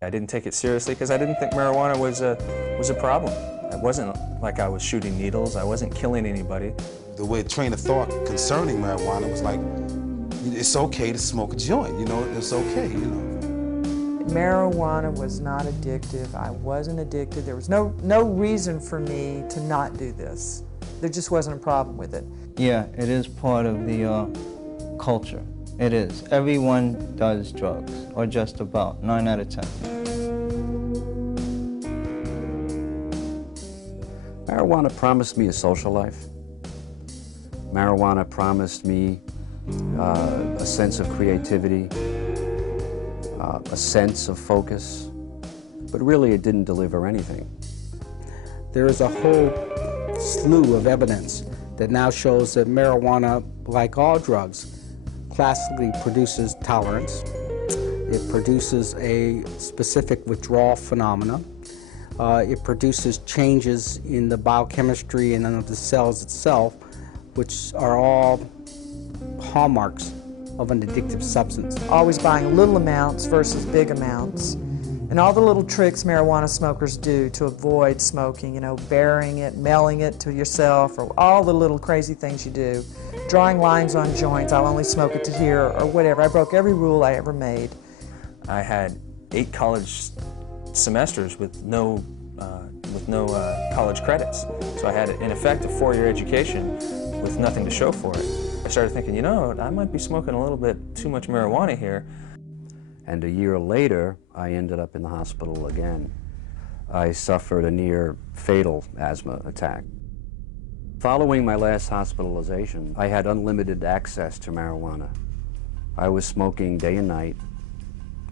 I didn't take it seriously because I didn't think marijuana was a problem. It wasn't like I was shooting needles. I wasn't killing anybody. The way train of thought concerning marijuana was like, it's okay to smoke a joint, you know, it's okay, you know. Marijuana was not addictive. I wasn't addicted. There was no reason for me to not do this. There just wasn't a problem with it. Yeah, it is part of the culture. It is. Everyone does drugs, or just about, 9 out of 10. Marijuana promised me a social life. Marijuana promised me a sense of creativity, a sense of focus, but really it didn't deliver anything. There is a whole slew of evidence that now shows that marijuana, like all drugs, classically produces tolerance. It produces a specific withdrawal phenomena. It produces changes in the biochemistry and of the cells itself, which are all hallmarks of an addictive substance. Always buying little amounts versus big amounts. And all the little tricks marijuana smokers do to avoid smoking, you know, burying it, mailing it to yourself, or all the little crazy things you do. Drawing lines on joints, I'll only smoke it to here, or whatever. I broke every rule I ever made. I had 8 college semesters with no college credits. So I had, in effect, a 4-year education with nothing to show for it. I started thinking, you know, I might be smoking a little bit too much marijuana here. And a year later, I ended up in the hospital again. I suffered a near fatal asthma attack. Following my last hospitalization, I had unlimited access to marijuana. I was smoking day and night,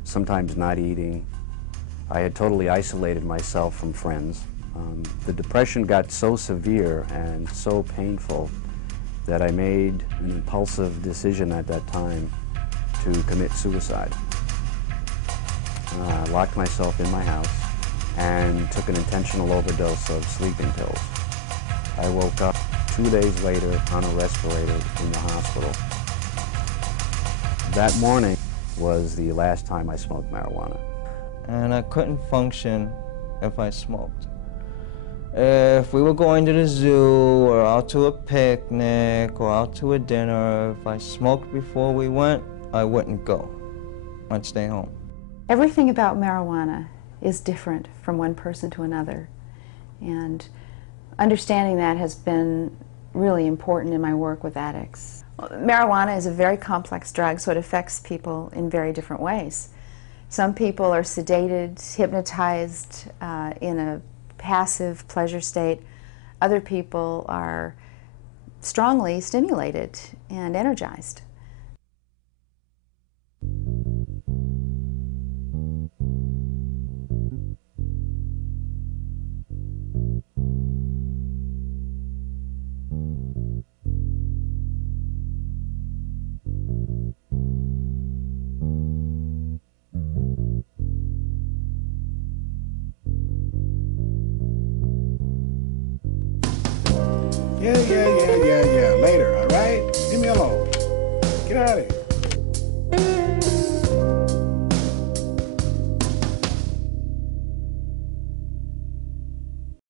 sometimes not eating. I had totally isolated myself from friends. The depression got so severe and so painful that I made an impulsive decision at that time to commit suicide. I locked myself in my house and took an intentional overdose of sleeping pills. I woke up 2 days later on a respirator in the hospital. That morning was the last time I smoked marijuana. And I couldn't function if I smoked. If we were going to the zoo, or out to a picnic, or out to a dinner, if I smoked before we went, I wouldn't go. I'd stay home. Everything about marijuana is different from one person to another. And understanding that has been really important in my work with addicts. Marijuana is a very complex drug, so it affects people in very different ways. Some people are sedated, hypnotized in a passive pleasure state. Other people are strongly stimulated and energized. Yeah. Later, all right? Leave me alone. Get out of here.